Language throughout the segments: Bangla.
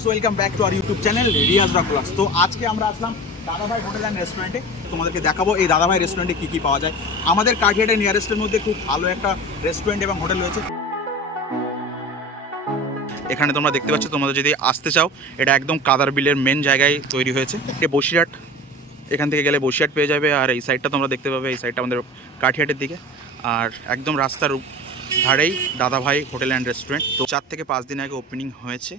Rockerz, welcome back to our YouTube channel Riyaz rock blogs. তো আজকে আমরা আসলাম দাদাভাই হোটেল অ্যান্ড রেস্টুরেন্টে। তোমাদেরকে দেখাবো এই দাদাভাই রেস্টুরেন্টে কী কী পাওয়া যায়। আমাদের কাঠিয়াটের নিয়ারেস্টের মধ্যে খুব ভালো একটা রেস্টুরেন্ট এবং হোটেল রয়েছে। এখানে তোমরা দেখতে পাচ্ছ, তোমরা যদি আসতে চাও এটা একদম কাদার বিলের মেন জায়গায় তৈরি হয়েছে। বসিরহাট, এখান থেকে গেলে বসিরহাট পেয়ে যাবে। আর এই সাইডটা তোমরা দেখতে পাবে, এই সাইডটা আমাদের কাঠিয়াটের দিকে। আর একদম রাস্তার ধারেই দাদাভাই হোটেল অ্যান্ড রেস্টুরেন্ট। তো 4 থেকে 5 দিন আগে ওপেনিং হয়েছে।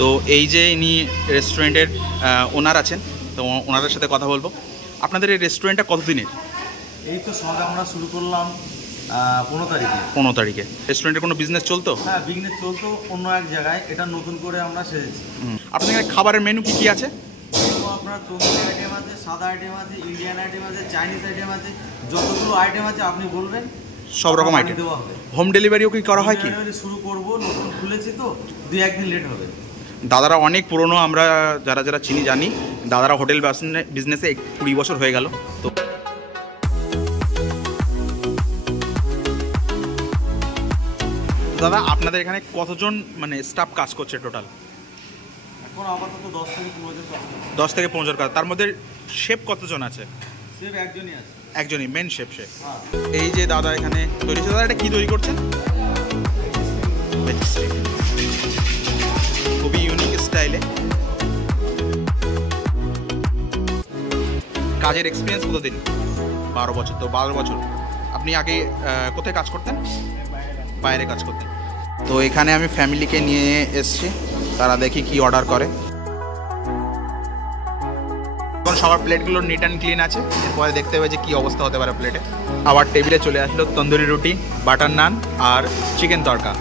তো এই যে ইনি রেস্টুরেন্টের ওনার আছেন, তো ওনাদের সাথে কথা বলবো। আপনাদের এই রেস্টুরেন্টটা কতদিনের? এই তো সব আমরা শুরু করলাম 15 তারিখে। রেস্টুরেন্টের কোনো বিজনেস চলতো? হ্যাঁ, বিজনেস চলতো অন্য এক জায়গায়, এটা নতুন করে আমরা সেরেছি। আপনাদের এখানে খাবারের মেনু কী কী আছে? আপনার তন্দুরি আইটেম আছে, সাদা আইটেম আছে, ইন্ডিয়ান আইটেম আছে, চাইনিজ আইটেম আছে। যতগুলো আইটেম আছে আপনি বলবেন, সব রকম আইটেম দেওয়া হবে। হোম ডেলিভারিও কি করা হয়? কি শুরু করবো, নতুন খুলেছি তো 2-1 দিন লেট হবে। দাদারা অনেক পুরনো, আমরা যারা যারা চিনি জানি। দাদারা হোটেল বিজনেসে 20 বছর হয়ে গেল। তো দাদা, আপনাদের এখানে কতজন মানে স্টাফ কাজ করছে টোটাল? এখন আপাতত 10 থেকে 15 জন কাজ করছে। 10 থেকে 15 জন কাজ। তার মধ্যে শেফ কতজন আছে? শেফ একজনই আছে। একজনই মেন শেফ। হ্যাঁ। এই যে দাদা এখানে তৈরি হচ্ছে, দাদা এটা কি তৈরি করছেন? খুবই ইউনিক স্টাইলে। কাজের এক্সপিরিয়েন্স কতদিন? 12 বছর। তো 12 বছর আপনি আগে কোথায় কাজ করতেন? বাইরে কাজ করতেন। তো এখানে আমি ফ্যামিলিকে নিয়ে এসেছি, তারা দেখি কি অর্ডার করে। এখন সবার প্লেটগুলো নিট অ্যান্ড ক্লিন আছে। এরপরে দেখতে হবে যে কী অবস্থা হতে পারে প্লেটে। আবার টেবিলে চলে আসলো তন্দুরি রুটি, বাটার নান আর চিকেন তড়কা।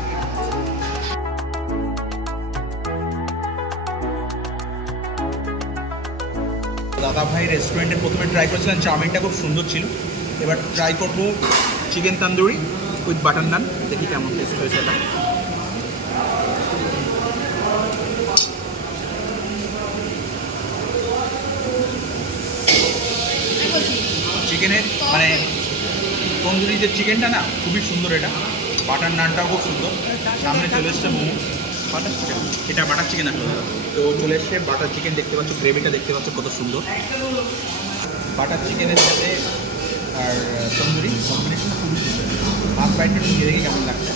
দাদাভাই রেস্টুরেন্টে প্রথমে ট্রাই করেছিলাম, চাউমিনটা খুব সুন্দর ছিল। এবার ট্রাই করব চিকেন তন্দুরি উইথ বাটার নান, দেখি কেমন টেস্ট হয়েছে এটা। চিকেনের মানে তন্দুরি যে চিকেনটা না, খুবই সুন্দর। এটা বাটার নানটাও খুব সুন্দর। সামনে চলে এসছে মোমো, বাটার চিকেন। এটা বাটার চিকেন আসলে দাদা। তো চলে এসছে বাটার চিকেন, দেখতে পাচ্ছ গ্রেভিটা দেখতে পাচ্ছ কত সুন্দর। বাটার চিকেনের সাথে আর তন্দুরি কম্বিনেশন খুবই সুন্দর। হাফ বাইটটা নিয়ে দেখি কেমন লাগছে।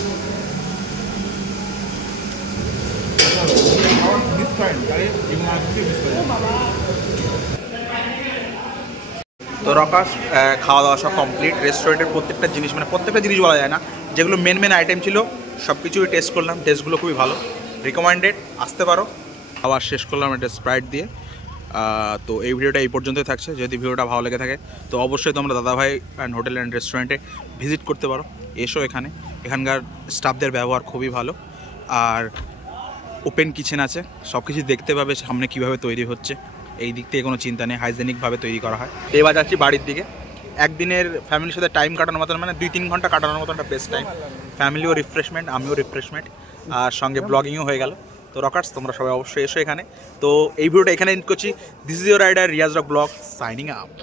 মিস করেন তাহলে জীবন আসবে, মিস করেন। তো রকার্স খাওয়া দাওয়া সব কমপ্লিট। রেস্টুরেন্টের প্রত্যেকটা জিনিস, মানে প্রত্যেকটা জিনিস বলা যায় না, যেগুলো মেন আইটেম ছিল সব কিছুই টেস্ট করলাম। টেস্টগুলো খুবই ভালো, রিকমেন্ডেড, আসতে পারো। আবার শেষ করলাম একটা স্প্রাইট দিয়ে। তো এই ভিডিওটা এই পর্যন্তই থাকছে। যদি ভিডিওটা ভালো লেগে থাকে তো অবশ্যই তোমরা দাদাভাই অ্যান্ড হোটেল অ্যান্ড রেস্টুরেন্টে ভিজিট করতে পারো। এসো এখানকার স্টাফদের ব্যবহার খুবই ভালো। আর ওপেন কিচেন আছে, সব কিছু দেখতে পাবে সামনে কীভাবে তৈরি হচ্ছে। এই দিক থেকে কোনো চিন্তা নেই, হাইজেনিকভাবে তৈরি করা হয়। এবার যাচ্ছি বাড়ির দিকে। একদিনের ফ্যামিলির সাথে টাইম কাটানোর মতন, মানে 2-3 ঘন্টা কাটানোর মতন একটা বেস্ট টাইম। ফ্যামিলিও রিফ্রেশমেন্ট, আমিও রিফ্রেশমেন্ট, আর সঙ্গে ব্লগিংও হয়ে গেল। তো রকার্স, তোমরা সবাই অবশ্যই এসো এখানে। তো এই ভিডিওটা এখানে এন্ড করছি। This is your rider Riyaz rock blog, signing out.